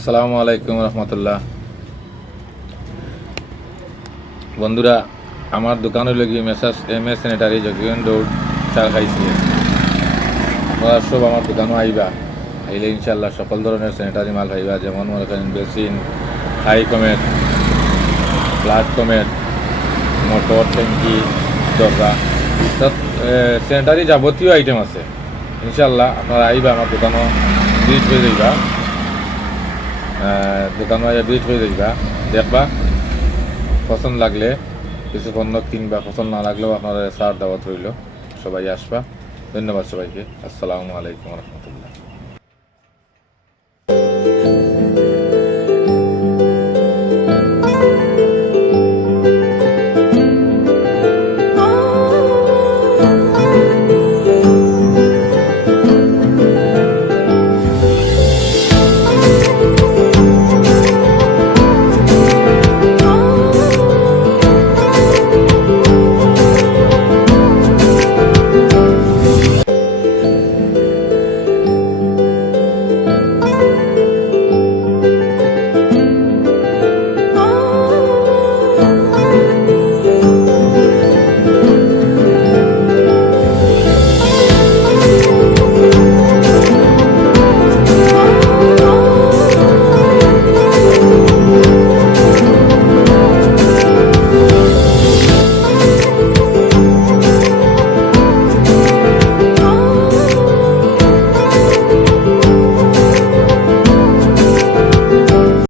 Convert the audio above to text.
আসসালামু আলাইকুম রহমতুল্লাহ। বন্ধুরা, আমার দোকানে লগিয়ে মেসাজ MS স্যানিটারি জগিয়ন দৌড় চাল খাইছি। আপনারা সব আমার দোকানও আইবা, আইলে ইনশাল্লাহ সকল ধরনের স্যানিটারি মাল খাইবা, যেমন মনে করেন বেসিন, হাই কমেট, ব্লাড কমেট, মোটর, ট্যাঙ্কি, দরজা, সব স্যানিটারি যাবতীয় আইটেম আছে। ইনশাল্লাহ আপনারা আইবা আমার দোকানও ভিজিট হয়ে যাইবা, দোকানও ভিজিট হয়ে যাইবা, দেখবা পছন্দ লাগলে কিছু পণ্য কিনবা, পছন্দ না লাগলেও আপনারা সার দাওয়াত রইল। সবাই আসবা। ধন্যবাদ সবাইকে। আসসালামু আলাইকুম রহমতুল্লাহ।